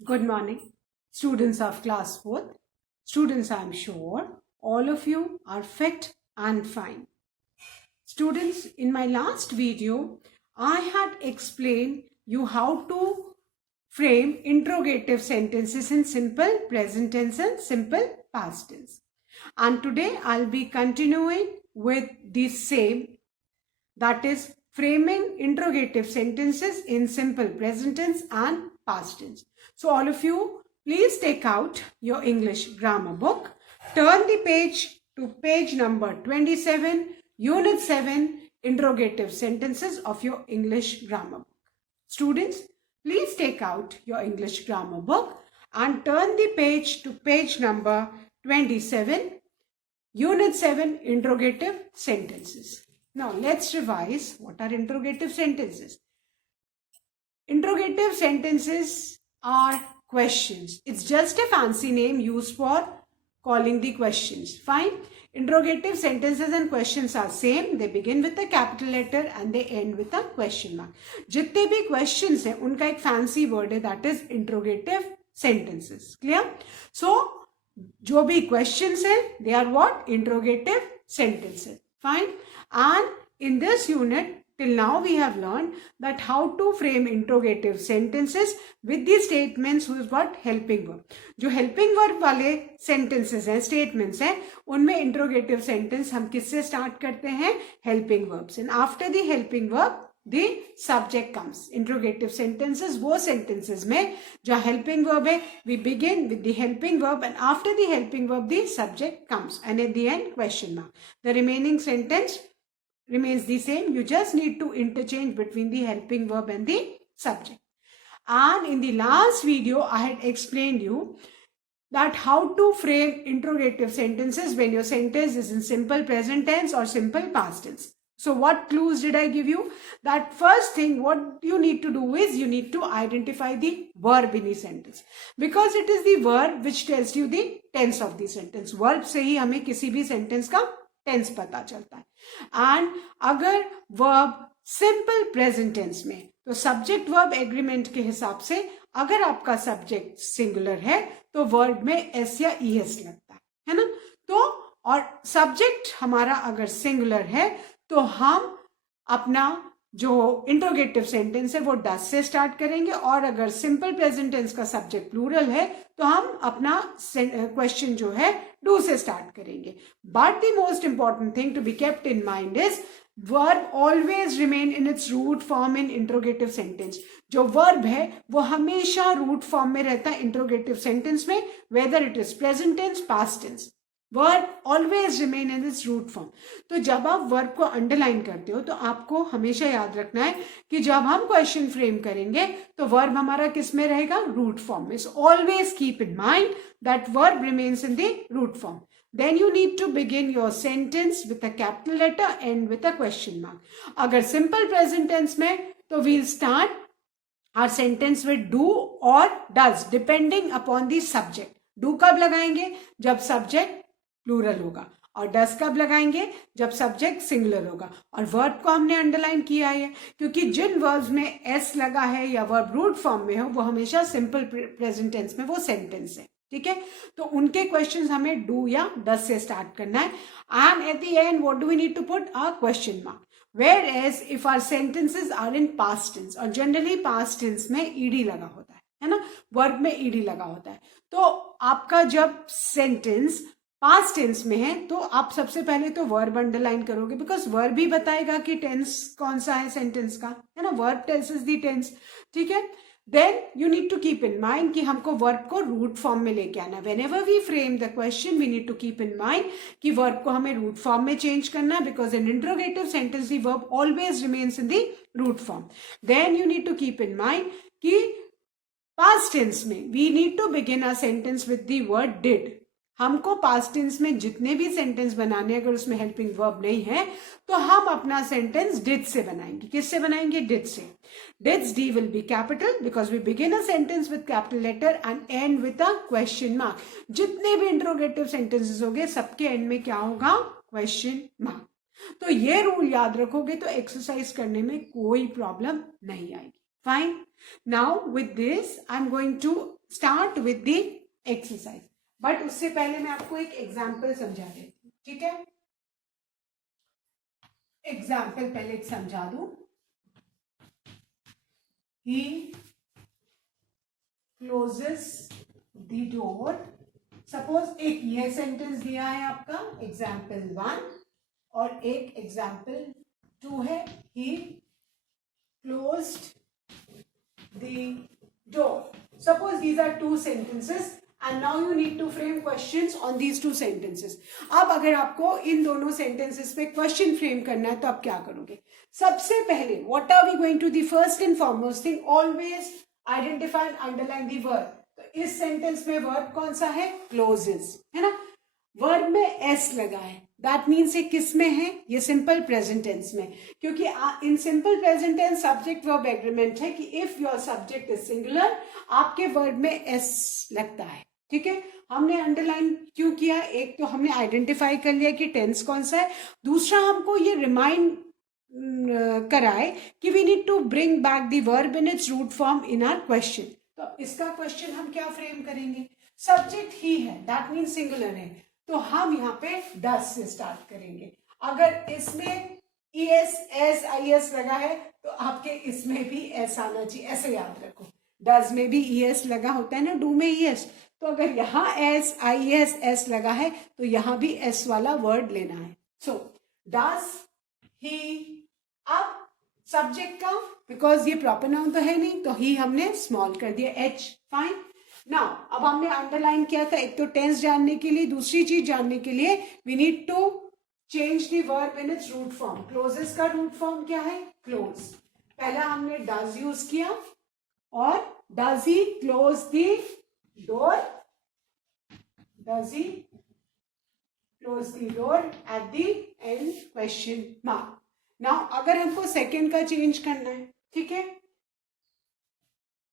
Good morning, students of class 4th. Students, I am sure all of you are fit and fine. Students, in my last video, I had explained you how to frame interrogative sentences in simple present tense and simple past tense. And today I'll be continuing with the same, that is framing interrogative sentences in simple present tense and past tense. So all of you, please take out your English grammar book, turn the page to page number 27, unit 7, interrogative sentences of your English grammar book. Students, please take out your English grammar book and turn the page to page number 27, unit 7, interrogative sentences. Now let's revise what are interrogative sentences. Interrogative sentences are questions. It's just a fancy name used for calling the questions. Fine. Interrogative sentences and questions are same. They begin with a capital letter and they end with a question mark. जितने भी questions हैं उनका एक fancy word है, that is interrogative sentences. Clear? So जो भी questions हैं, they are what? Interrogative sentences. Fine. And in this unit, till now we have learned that how to frame interrogative sentences with the statements who is what? Helping verb. जो helping verb वाले sentences हैं, statements हैं, उनमें interrogative sentence हम किससे start करते हैं? Helping verbs. And after the helping verb, the subject comes. Interrogative sentences वो sentences में जो helping verb है, we begin with the helping verb and after the helping verb the subject comes and at the end question mark. The remaining sentence remains the same. You just need to interchange between the helping verb and the subject. And in the last video, I had explained you that how to frame interrogative sentences when your sentence is in simple present tense or simple past tense. So what clues did I give you? That first thing, what you need to do is you need to identify the verb in the sentence. Because it is the verb which tells you the tense of the sentence. Verb से ही हमें किसी भी sentence का टेंस पता चलता है. एंड अगर verb simple present tense में, तो सब्जेक्ट वर्ब एग्रीमेंट के हिसाब से अगर आपका सब्जेक्ट सिंगुलर है तो वर्ब में एस या ईएस लगता है ना. तो और सब्जेक्ट हमारा अगर सिंगुलर है तो हम अपना जो इंट्रोगेटिव सेंटेंस है वो डज से स्टार्ट करेंगे, और अगर सिंपल प्रेजेंट टेंस का सब्जेक्ट प्लूरल है तो हम अपना क्वेश्चन जो है डू से स्टार्ट करेंगे. But the most important thing to be kept in mind is verb always remain in its root form in interrogative sentence. जो वर्ब है वो हमेशा रूट फॉर्म में रहता है इंट्रोगेटिव सेंटेंस में, whether it is present tense past tense. Verb always remain in this root form. तो जब आप वर्ब को अंडरलाइन करते हो तो आपको हमेशा याद रखना है कि जब हम क्वेश्चन फ्रेम करेंगे तो वर्ब हमारा किस में रहेगा? रूट फॉर्म में. So always keep in mind that verb remains in the root form. Then you need to begin your sentence with a capital letter and with a question mark. अगर simple present tense में तो we'll start our sentence with do or does depending upon the subject. Do कब लगाएंगे? जब subject plural होगा, और डस कब लगाएंगे? जब सब्जेक्ट सिंगुलर होगा. और वर्ब को हमने अंडरलाइन किया है क्योंकि जिन वर्ब्स में एस लगा है या वर्ब रूट फॉर्म में हो वो हमेशा सिंपल प्रेजेंट टेंस में वो सेंटेंस है. ठीक है, तो उनके क्वेश्चंस हमें डू या डस से स्टार्ट करना है. And at the end what do we need to put? A question mark. Whereas if our sentences are in past tense, और जनरली पास्ट टेंस में ईडी लगा होता है ना, वर्ब में ईडी लगा होता है. तो आपका जब सेंटेंस पास्ट टेंस में है तो आप सबसे पहले तो वर्ब अंडरलाइन करोगे, बिकॉज वर्ब ही बताएगा कि टेंस कौन सा है सेंटेंस का, है ना. Verb tells is the tense. ठीक है, then you need to keep in mind कि हमको वर्ब को रूट फॉर्म में लेके आना. Whenever we frame the question we need to keep in mind कि वर्ब को हमें रूट फॉर्म में चेंज करना है, because in interrogative sentence the verb always remains in the root form. Then you need to keep in mind कि past tense में we need to begin a sentence with the word did. हमको past tense में जितने भी सेंटेंस बनाने, अगर उसमें helping verb नहीं है तो हम अपना सेंटेंस डिड से बनाएंगे. किससे बनाएंगे? डिड से. Did's D will be capital because we begin a sentence with capital letter and end with a question mark. जितने भी इंट्रोगेटिव सेंटेंसेस होंगे सबके एंड में क्या होगा? Question mark. तो ये रूल याद रखोगे तो एक्सरसाइज करने में कोई प्रॉब्लम नहीं आएगी. Fine. Now with this, I'm going to start with the exercise. But उससे पहले मैं आपको एक एग्जाम्पल समझा देती हूँ, ठीक है? एग्जाम्पल पहले एक समझा दूं. He closes the door. Suppose एक ये सेंटेंस दिया है आपका एग्जाम्पल 1 और एक एग्जाम्पल 2 है. He closed the door. Suppose these are two sentences and now you need to frame questions on these two sentences. अब अगर आपको इन दोनों sentences पे question frame करना है तो आप क्या करोगे? सबसे पहले what are we going to the first and foremost thing, always identify and underline the verb. तो इस sentence में verb कौन सा है? Closes, है ना? वर्ब में एस लगा है, दैट मीन्स ये किस में है? ये सिंपल प्रेजेंट टेंस में, क्योंकि in simple present tense subject verb agreement है कि if your subject is singular आपके वर्ब में एस लगता है. ठीक है, हमने अंडरलाइन क्यों किया? एक तो हमने आइडेंटिफाई कर लिया कि टेंस कौन सा है, दूसरा हमको ये रिमाइंड कराए कि we need to bring back the verb in its root form in our question. तो इसका क्वेश्चन हम क्या फ्रेम करेंगे? सब्जेक्ट ही है, दैट मीन्स सिंगुलर है, तो हम यहाँ पे डज से स्टार्ट करेंगे. अगर इसमें ES SIS लगा है तो आपके इसमें भी एस आना चाहिए, ऐसे याद रखो. डज में भी ES लगा होता है ना, डू में ES, तो अगर यहाँ SIS लगा है तो यहाँ भी S वाला वर्ड लेना है. So does he. अब सब्जेक्ट का, बिकॉज ये प्रॉपर नाउन तो है नहीं, तो ही हमने स्मॉल कर दिया H. फाइन. नाउ अब हमने अंडरलाइन किया था, एक तो टेंस जानने के लिए, दूसरी चीज जानने के लिए we need to change the verb in its root form. Closes का रूट फॉर्म क्या है? क्लोज. पहला हमने डज यूज किया, और does he close the door, does he close the door at the end question mark. Now अगर हमको सेकेंड का चेंज करना है, ठीक है,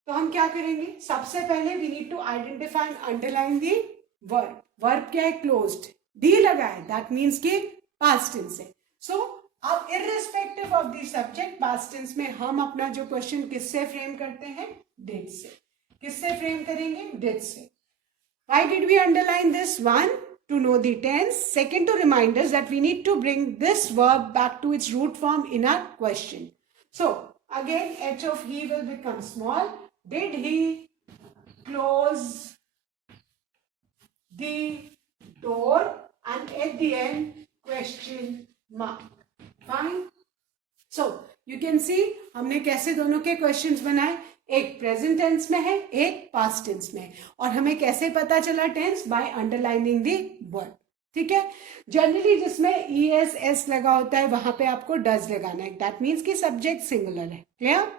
तो हम क्या करेंगे? सबसे पहले we need to identify and underline the verb. Verb क्या है? क्लोज्ड. डी लगा है, दैट मीन्स कि पास्ट टेंस है. सो अब irrespective of the subject, past tense में हम अपना जो क्वेश्चन किससे फ्रेम करते हैं? डिड से. किससे फ्रेम करेंगे? डिड से. Why did we underline this? One, to know the tense. Second, to remind us that we need to bring this verb back to its root form in our question. So again, H of he will become small. Did he close the door? And at the end, question mark. Fine. So you can see हमने कैसे दोनों के क्वेश्चंस बनाए. एक present tense में है, एक past tense में है. और हमें कैसे पता चला tense? By underlining the verb. ठीक है. जनरली जिसमें ES S लगा होता है वहां पे आपको डज लगाना है, दैट मीन्स कि सब्जेक्ट सिंगुलर है. क्लियर?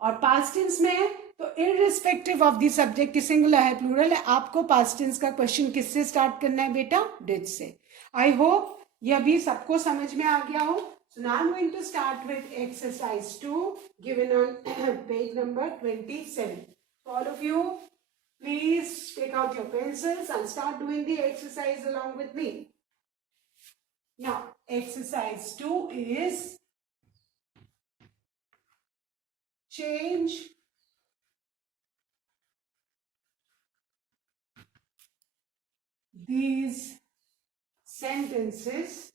और पास्ट टेंस में है तो इररिस्पेक्टिव ऑफ द सब्जेक्ट की सिंगुलर है प्लूरल है, आपको पास्ट टेंस का क्वेश्चन किससे स्टार्ट करना है बेटा? डिड से. आई होप ये अभी सबको समझ में आ गया हो. So now I'm going to start with exercise 2 given on page number 27. So all of you, please take out your pencils and start doing the exercise along with me. Now, exercise 2 is change these sentences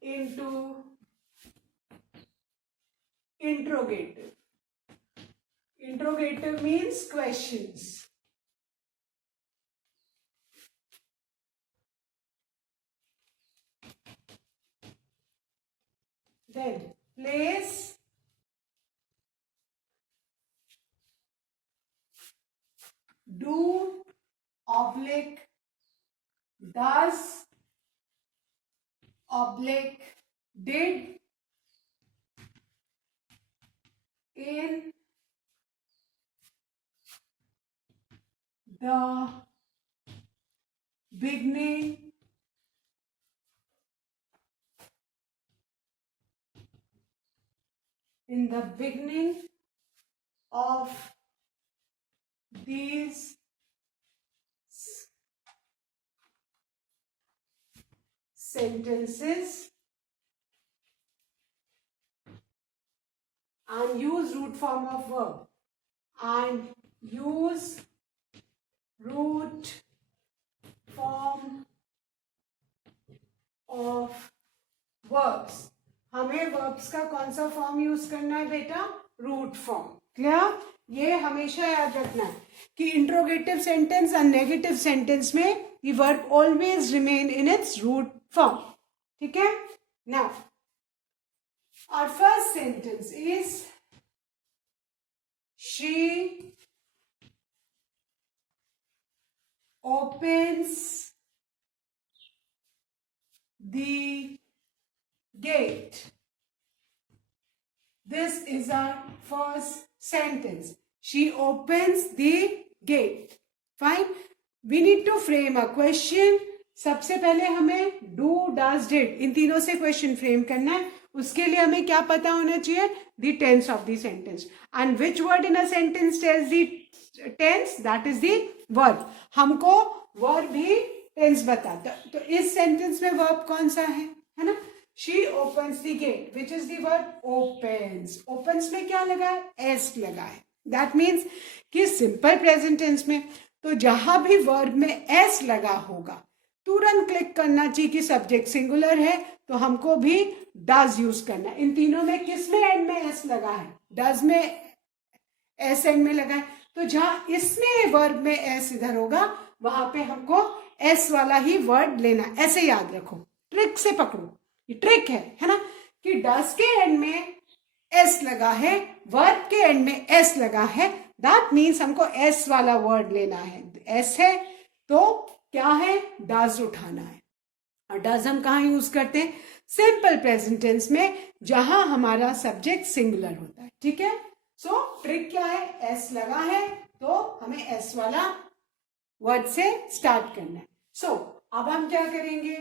into interrogative. Interrogative means questions. Then place do oblique does oblique did in the beginning of these sentences and use root form of verb. And use root form of verbs. हमें verbs का कौन सा form use करना है बेटा? Root form. Clear? ये हमेशा याद रखना है कि इंट्रोगेटिव सेंटेंस और नेगेटिव सेंटेंस में the verb always remain in its root form. ठीक है? Now, our first sentence is she opens the gate. This is our first sentence. She opens the gate. Fine. We need to frame a question. सबसे पहले हमें do, does, did इन तीनों से question frame करना है. उसके लिए हमें क्या पता होना चाहिए? The tense of the sentence. And which word in a sentence tells the tense? That is the verb. हमको verb भी tense बताता. तो इस सेंटेंस में verb कौन सा है ना? She opens the gate. Which is the verb? Opens. Opens में क्या लगा है? S लगा है. That means कि simple present tense में तो जहां भी verb में S लगा होगा तुरंत क्लिक करना चाहिए कि सब्जेक्ट सिंगुलर है, तो हमको भी डज यूज करना है. इन तीनों में किस में एंड में एस लगा है? डज में एस एंड में लगा है. तो जहां इसमें वर्ब में एस इधर होगा वहां पे हमको एस वाला ही वर्ड लेना. ऐसे याद रखो, ट्रिक से पकड़ो. ये ट्रिक है ना, कि डज के एंड में एस लगा है, वर्ब के एंड में एस लगा है. दैट मीन्स हमको एस वाला वर्ड लेना है. एस है तो क्या है? डज उठाना है. और डज हम कहाँ यूज करते हैं? सिंपल प्रेजेंट टेंस में, जहां हमारा सब्जेक्ट सिंगुलर होता है. ठीक है? सो ट्रिक क्या है? एस लगा है तो हमें एस वाला वर्ड से स्टार्ट करना है. सो अब हम क्या करेंगे?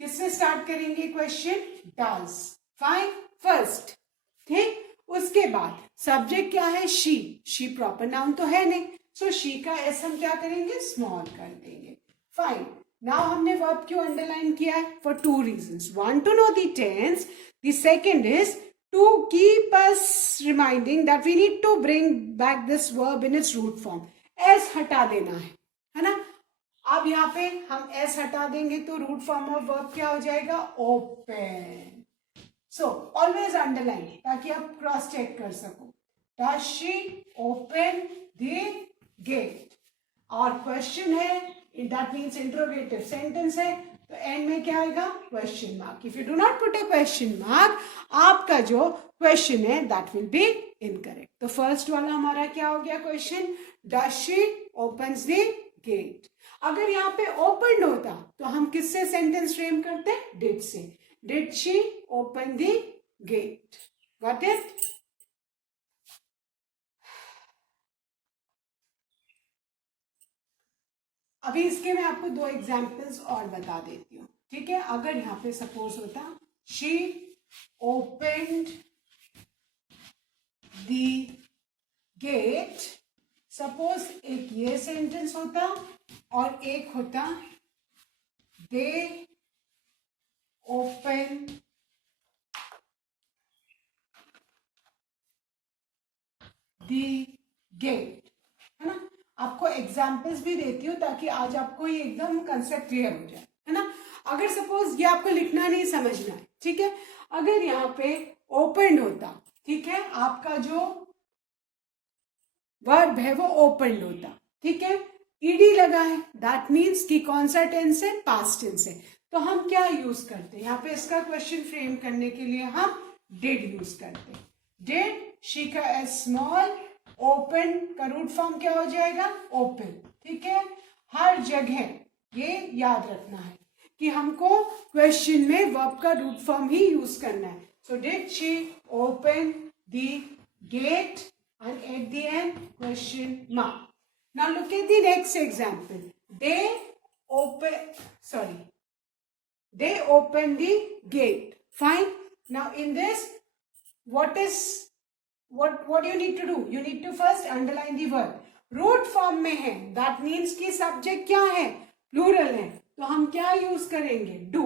किससे स्टार्ट करेंगे क्वेश्चन? डज. फाइन. फर्स्ट. ठीक. उसके बाद सब्जेक्ट क्या है? शी. शी प्रॉपर नाउन तो है नहीं, सो शी का एस हम क्या करेंगे? स्मॉल कर देंगे. फाइन. नाउ हमने वर्ब क्यों अंडरलाइन किया है? For two reasons. One, to know the tense. The second is to keep us reminding that we need to bring back this verb in its root form. S हटा देना है ना? अब यहाँ पे हम S हटा देंगे तो रूट फॉर्म ऑफ वर्ब क्या हो जाएगा? ओपन. सो ऑलवेज अंडरलाइन ताकि आप क्रॉस चेक कर सको. Does she open the gate? और क्वेश्चन है, that means इंट्रोगेटिव सेंटेंस है, तो एंड में क्या आएगा? Question mark. If you do not put a question mark, आपका जो क्वेश्चन है दैट विल बी इनकरेक्ट. तो फर्स्ट वाला हमारा क्या हो गया question? Does she opens the gate. अगर यहाँ पे ओपन होता तो हम किससे सेंटेंस फ्रेम करते? डिड से. Did she open the gate. Got it? अभी इसके मैं आपको दो एग्जाम्पल्स और बता देती हूँ. ठीक है? अगर यहाँ पे सपोज होता she opened the gate. Suppose एक ये सेंटेंस होता और एक होता दे ओपन द गेट. है ना? आपको एग्जाम्पल्स भी देती हूँ ताकि आज आपको ये एकदम कंसेप्ट क्लियर हो जाए. है ना? अगर सपोज ये आपको लिखना नहीं समझना है, ठीक है, अगर यहाँ पे ओपन होता, ठीक है, आपका जो वर्ब है वो ओपन होता, ठीक है, ईडी लगा है, दैट मीन्स कि कौन सा टेंस है? पास्ट टेंस है. तो हम क्या यूज करते हैं यहाँ पे? इसका क्वेश्चन फ्रेम करने के लिए हम डिड यूज करते हैं. डिड. शी का एस स्मॉल. ओपन का रूट फॉर्म क्या हो जाएगा? ओपन. ठीक है? हर जगह ये याद रखना है कि हमको क्वेश्चन में वर्ब का रूट फॉर्म ही यूज करना है. So did she open the gate and at the end question mark. Now look at the next example. They open the gate. Fine. Now in this, what you need to do? You need to first underline the verb. Root form में है, that means कि subject क्या है? Plural है, तो हम क्या use करेंगे? Do.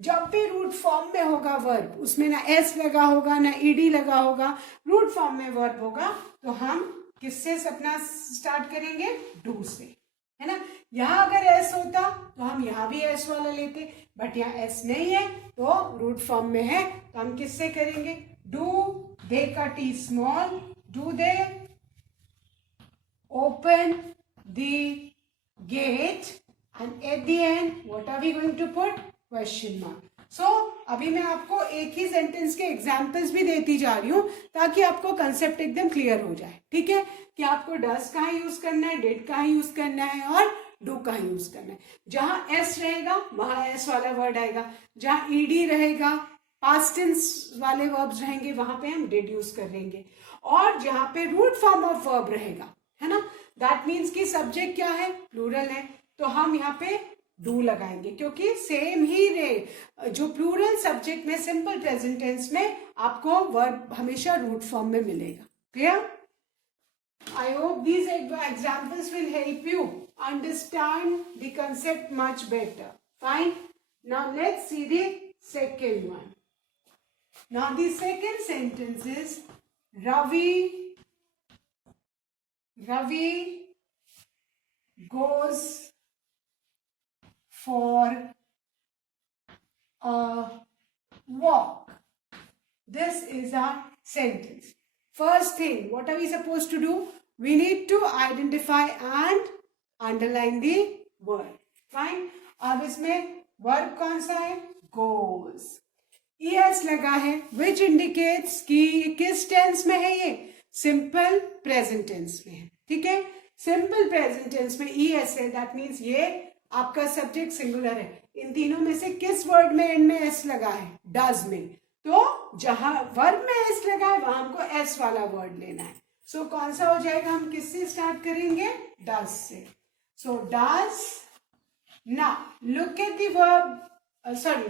जब भी रूट फॉर्म में होगा वर्ब, उसमें ना एस लगा होगा ना ईडी लगा होगा, रूट फॉर्म में वर्ब होगा, तो हम किससे अपना स्टार्ट करेंगे? डू से, है ना। यहाँ अगर एस होता तो हम यहाँ भी एस वाला लेते, बट यहाँ एस नहीं है तो रूट फॉर्म में है, तो हम किससे करेंगे? डू दे का T small, do they open the gate, and at the end what are we going to put? Question mark. So अभी मैं आपको एक ही सेंटेंस के एग्जाम्पल्स भी देती जा रही हूँ ताकि आपको कंसेप्ट एकदम क्लियर हो जाए, ठीक है, कि आपको डस कहाँ यूज करना है, डिड कहाँ यूज करना है और डू कहाँ यूज करना है। जहां एस रहेगा वहां एस वाला वर्ड आएगा, जहां ईडी रहेगा, पास्ट टेंस वाले वर्ब्स रहेंगे, वहां पे हम डिड यूज करेंगे, और जहां पे रूट फॉर्म ऑफ वर्ब रहेगा, है ना, दैट मीन्स कि सब्जेक्ट क्या है? प्लूरल है, तो हम यहाँ पे डू लगाएंगे, क्योंकि सेम ही रे जो प्लूरल सब्जेक्ट में सिंपल प्रेजेंट टेंस में आपको वर्ब हमेशा रूट फॉर्म में मिलेगा। Clear? I hope these examples will help you understand the concept much better. Fine. Now let's see the second one. Now the second sentence is Ravi goes for a walk. This is our sentence. First thing, what are we supposed to do? We need to identify and underline the word. Fine. अब इसमें verb कौन सा है? Goes. es लगा है, which indicates कि किस tense में है ये? Simple present tense में है, ठीक है। Simple present tense में es है, that means ये आपका subject singular है। इन तीनों में से किस word में end में s लगा है? Does में। तो जहां वर्ब में एस लगा है वहां हमको एस वाला वर्ड लेना है। सो कौन सा हो जाएगा? हम किससे स्टार्ट करेंगे? डज से। So does. Now look at the verb,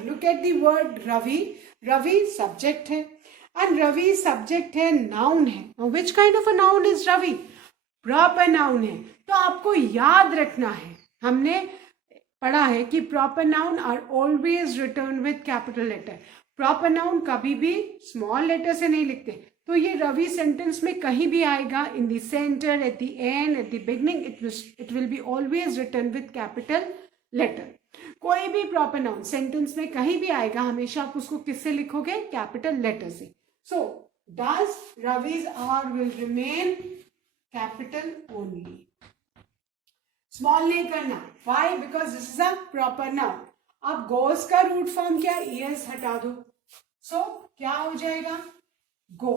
look at the word Ravi. Ravi subject है एंड रवि सब्जेक्ट है, नाउन है। Which kind of a noun is Ravi? Proper noun है। तो आपको याद रखना है, हमने पढ़ा है कि proper noun are always return with capital letter. Proper noun कभी भी स्मॉल लेटर से नहीं लिखते, तो ये रवि सेंटेंस में कहीं भी आएगा, in the centre, at the end, at the beginning, it will be always return with capital letter. कोई भी प्रॉपर नाउन सेंटेंस में कहीं भी आएगा, हमेशा आप उसको किससे लिखोगे? कैपिटल लेटर से। So does Ravi's R will remain capital only, small नहीं करना। Why? Because this is a proper noun. अब गोस का रूट फॉर्म क्या? ईएस हटा दो, सो क्या हो जाएगा? Go.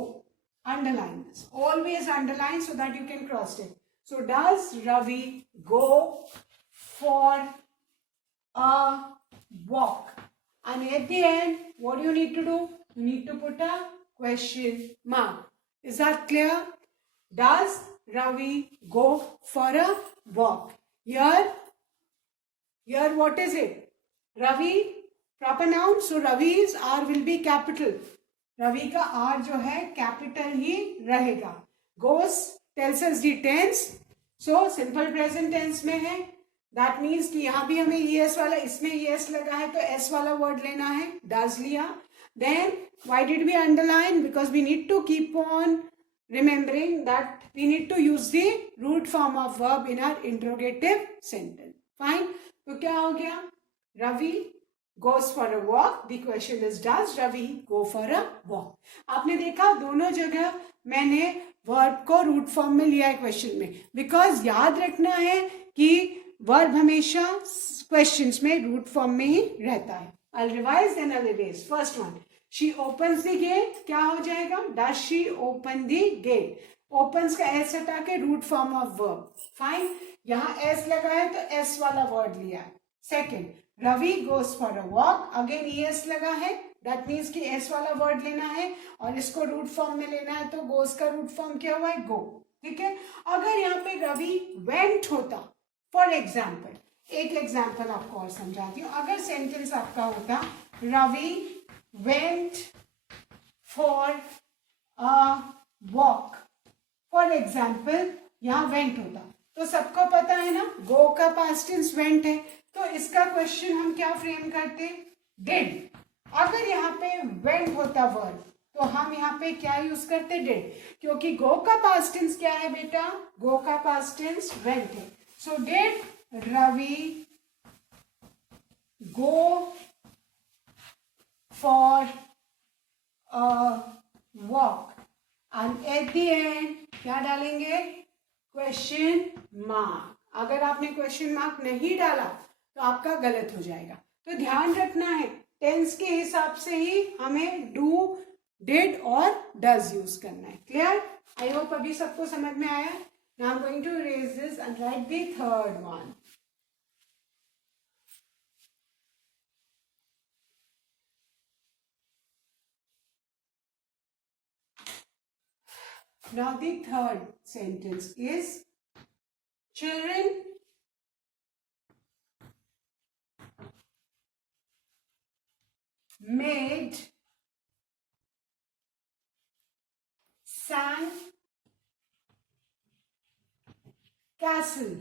Underline this, always underline so that you can cross it. So does Ravi go for a walk, and at the end what you need to do? You need to put a question mark. Is that clear? Does Ravi go for a walk? Here what is it? Ravi, proper noun, so Ravi's R will be capital. Ravi का R जो है capital ही रहेगा। Goes tells us the tense, so simple present tense में है। That means कि यहाँ भी हमें es वाला, इसमें es लगा है तो s वाला word लेना है, does लिया। Then why did we underline? Because we need to keep on remembering that we need to use the root form of verb in our interrogative sentence. Fine. तो क्या हो गया? Ravi goes for a walk. The question is, does Ravi go for a walk? आपने देखा दोनों जगह मैंने वर्ब को रूट फॉर्म में लिया है क्वेश्चन में, बिकॉज याद रखना है कि वर्ब हमेशा क्वेश्चंस में रूट फॉर्म में ही रहता है। I'll revise then I'll erase. First one, she opens the gate, क्या हो जाएगा? Does she open the gate? Opens का s हटा के root form of verb. Fine. यहाँ s लगा है तो s वाला वर्ड लिया है। Second, Ravi goes for a walk, again es लगा है, दैट मीन्स कि s वाला वर्ड लेना है और इसको रूट फॉर्म में लेना है, तो गोज का रूट फॉर्म क्या हुआ है? गो। ठीक है। अगर यहाँ पे रवि वेंट होता, फॉर एग्जाम्पल, एक एग्जाम्पल आपको और समझाती हूँ। अगर सेंटेंस आपका होता Ravi went for a walk, for example यहाँ वेंट होता, तो सबको पता है ना गो का पास्ट टेंस वेंट है, तो इसका क्वेश्चन हम क्या फ्रेम करते? डिड। अगर यहाँ पे वेंट होता वर्ब तो हम यहाँ पे क्या यूज करते डिड, क्योंकि गो का पास्ट टेंस क्या है बेटा, गो का पास्ट टेंस वेंट है। So did Ravi go for a walk, and at the end क्या डालेंगे, क्वेश्चन मार्क। अगर आपने क्वेश्चन मार्क नहीं डाला तो आपका गलत हो जाएगा। तो ध्यान रखना है टेंस के हिसाब से ही हमें डू, डिड और डज यूज करना है। क्लियर? आई होप अभी सबको समझ में आया। Now I am going to erase this and write the third one. Now the third sentence is children made sand castle।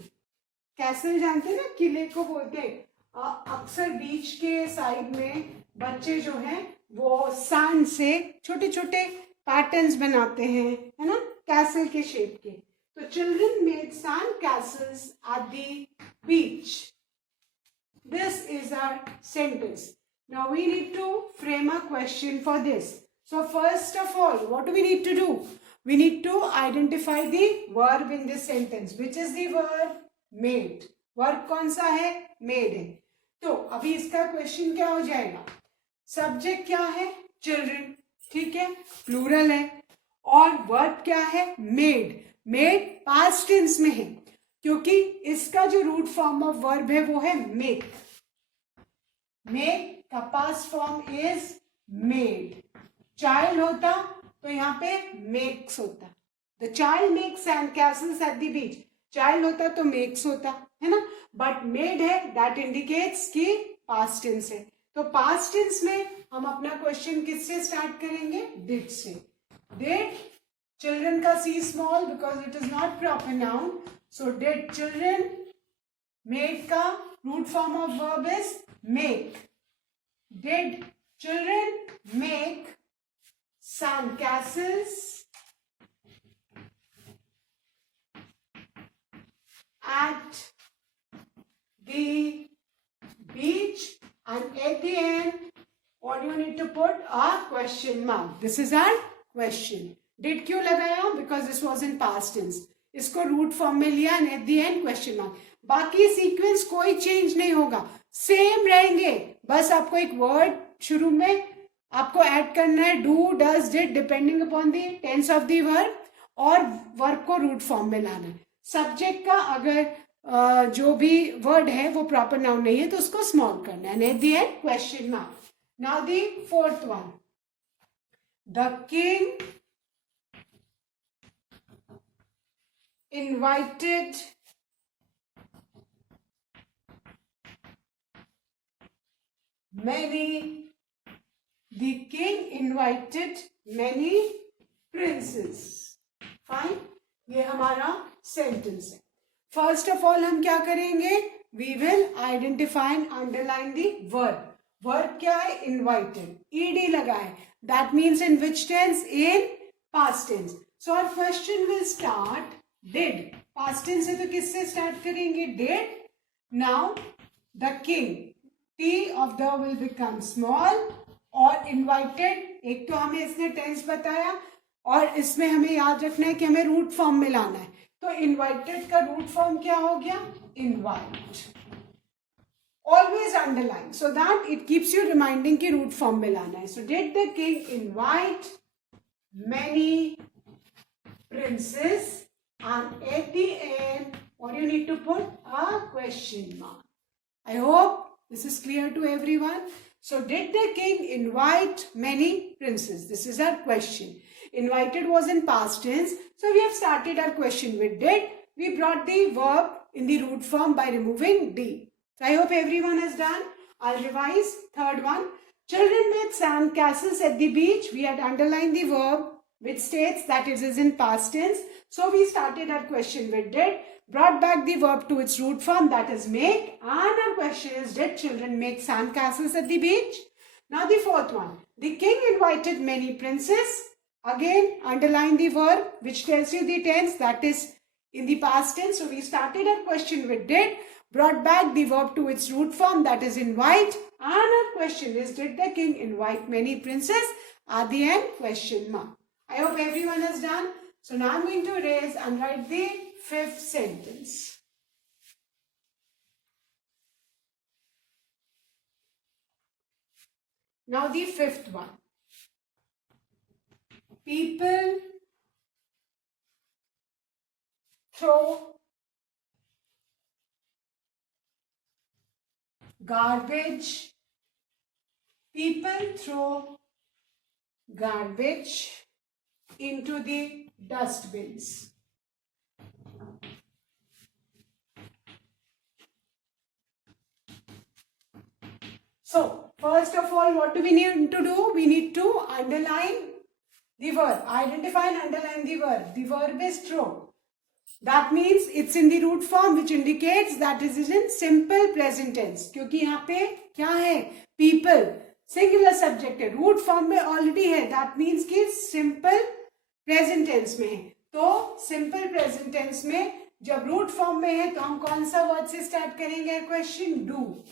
Castle जानते हैं ना, किले को बोलते हैं। अक्सर बीच के साइड में बच्चे जो हैं वो सैंड से छोटे छोटे पैटर्न्स बनाते हैं, है ना, कैसल के शेप के। तो children made sand castles at the beach. This is our sentence. Now we need to frame a question for this. So first of all, what do we need to do? We need to identify the verb in this sentence. Which is the verb? Made. Verb कौन सा है? Made है। तो अभी इसका क्वेश्चन क्या हो जाएगा? सब्जेक्ट क्या है? चिल्ड्रन, ठीक है, प्लूरल है। और वर्ब क्या है? मेड। मेड पास्ट टेंस में है क्योंकि इसका जो रूट फॉर्म ऑफ वर्ब है वो है मेक। मेक का past form is made. Child होता तो यहाँ पे मेक्स होता। The child makes sand castles at the बीच। चाइल्ड होता तो मेक्स होता, है ना, बट मेड है, दैट इंडिकेट्स कि पास्ट टेंस है। तो पास्ट टेंस में हम अपना क्वेश्चन किससे स्टार्ट करेंगे? डिड से। डिड चिल्ड्रन का C small because it is not proper noun, so did children. Made का root form of verb is make. Did children make sand castles at the beach? And at the end, what you need to put? A question mark. This is our question. Did क्यों लगाया? Because this was in past tense. इसको root form में लिया and at the end question mark. बाकी सीक्वेंस कोई चेंज नहीं होगा, सेम रहेंगे। बस आपको एक वर्ड शुरू में आपको ऐड करना है, do, does, did, depending upon the tense of the verb, और वर्ब को रूट फॉर्म में लाना है। सब्जेक्ट का अगर जो भी वर्ड है वो प्रॉपर नाउन नहीं है तो उसको स्मॉल करना है। Eight the end question mark. Now the fourth one, the king invited many, the king invited many princes. Fine, ये हमारा सेंटेंस है। फर्स्ट ऑफ ऑल हम क्या करेंगे? We will identify and underline the verb. Verb क्या है? इनवाइटेड, ईडी लगा है, that means in which tense? In past tense. So our question will start did. Past tense है तो किससे स्टार्ट करेंगे? Did. Now the king, T of the will become small, और invited, एक तो हमें इसने टेंस बताया और इसमें हमें याद रखना है कि हमें रूट फॉर्म में लाना है। तो इनवाइटेड का रूट फॉर्म क्या हो गया? Invite. Always underline so that it keeps you reminding कि रूट फॉर्म में लाना है। So did the king invite many princess, and at the end what you need to put? A question mark. I hope this is clear to everyone. So did the king invite many princes? This is our question. Invited was in past tense, so we have started our question with did. We brought the verb in the root form by removing d. So I hope everyone has done. I'll revise. Third one, children made sand castles at the beach. We had underlined the verb which states that it is in past tense. So we started our question with did. brought back the verb to its root form, that is make. And our question is, did children make sand castles at the beach? Now the fourth one, the king invited many princes. Again, underline the verb which tells you the tense, that is in the past tense. So we started our question with did, brought back the verb to its root form, that is invite. And our question is, did the king invite many princes? At the end, question mark. I hope everyone has done. So now I'm going to erase and write the fifth sentence. Now the fifth one. People throw garbage. People throw garbage into the dustbins. So, first of all, what do we need to do? We need to underline the verb. Identify and underline the verb. The verb is throw. That means it's in the root form, which indicates that it is in simple present tense. क्योंकि यहाँ पे क्या है? People, singular subject है. Root form में already है. That means कि simple present tense में है. तो simple present tense में जब root form में है तो हम कौन सा word से start करेंगे? Question do.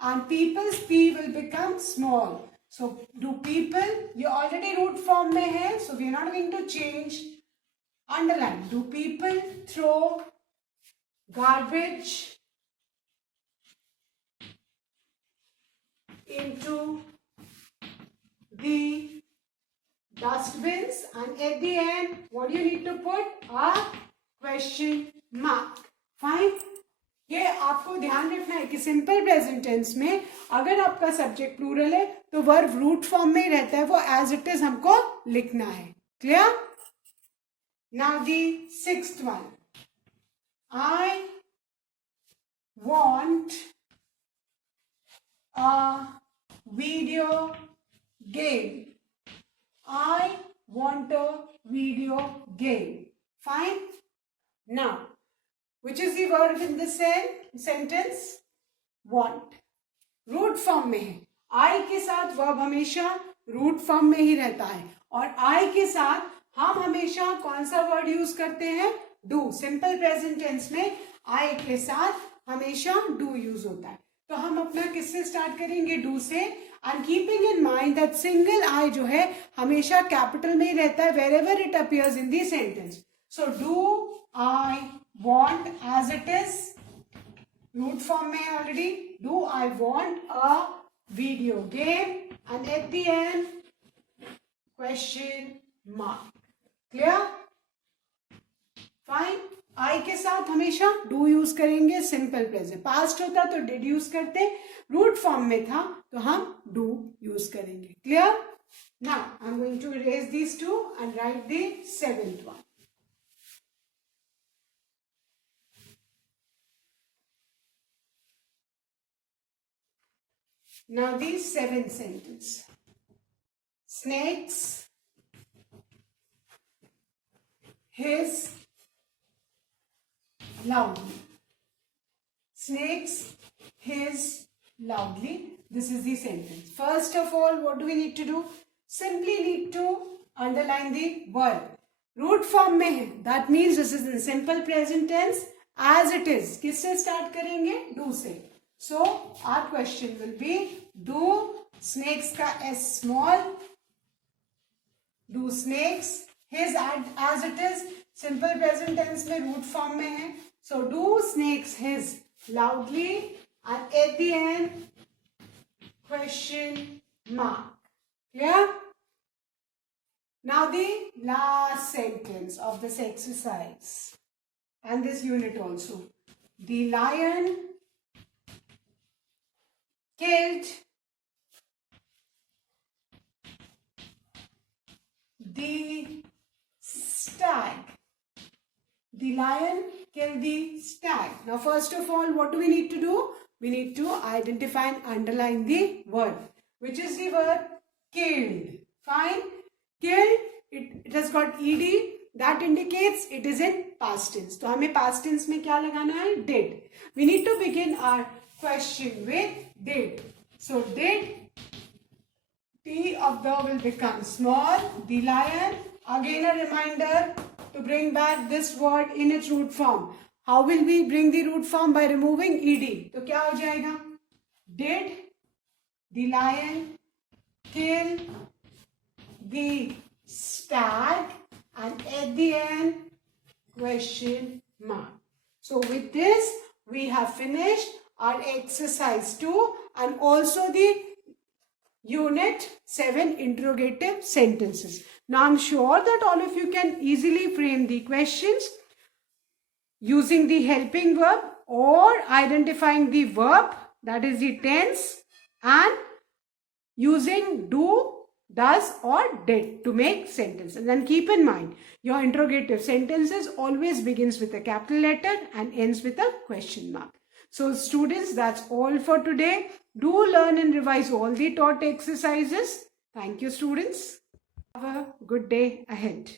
And people's P will become small. So do people, ये already root form में है. So we are not going to change. Underline. Do people throw garbage into the dustbins? And at the end, what do you need to put? A question mark. Fine. ये आपको ध्यान रखना है कि simple present tense में अगर आपका subject plural है तो वर्ब रूट फॉर्म में ही रहता है, वो एज इट इज हमको लिखना है. Clear? Now the sixth one. I want a video game. I want a video game. Fine. Now, which is the verb in this sentence? Want. Root form में है. I के साथ verb हमेशा root form में ही रहता है. और I के साथ हम हमेशा कौन सा वर्ड यूज करते हैं? डू. सिंपल प्रेजेंट टेंस में आई के साथ हमेशा डू यूज होता है. तो हम अपना किससे स्टार्ट करेंगे? डू से. And keeping in mind that single I जो है हमेशा कैपिटल में ही रहता है wherever it appears in the sentence. So do I want as it is root form में already. Do I want a video game and at the end question mark. Clear? Fine. I के साथ हमेशा do use करेंगे. Simple present. Past होता तो did use करते. Root form में था तो हम डू यूज करेंगे. Clear? Now I am going to erase these two and write the seventh one. Now the seventh sentence. Snakes hiss loudly. Snakes hiss loudly. This is the sentence. First of all, what do we need to do? Simply need to underline the verb. Root form में है. That means this is in simple present tense as it is. किससे start करेंगे? Do से. So our question will be, do snakes का S small. Do snakes his as it is simple present tense में root form में है. So do snakes hiss loudly and at the end question mark. Clear? Now the last sentence of this exercise and this unit also. The lion killed the stag. The lion killed the stag. Now first of all, what do we need to do? We need to identify and underline the word. Which is the verb? Killed. Fine. Killed. It has got ed. that indicates it is in past tense. तो हमें past tense में क्या लगाना है? Did. We need to begin our question with did. So did, T of the will become small. The lion. Again a reminder to bring back this word in its root form. How will we bring the root form? By removing ed. तो क्या हो जाएगा? Did the lion kill the stag? And at the end, question mark. So with this, we have finished our exercise 2 and also the unit 7 interrogative sentences. Now I'm sure that all of you can easily frame the questions using the helping verb or identifying the verb, that is the tense, and using do, does or did to make sentences. And keep in mind, your interrogative sentences always begins with a capital letter and ends with a question mark. So students, that's all for today. Do learn and revise all the taught exercises. Thank you, students. Have a good day ahead.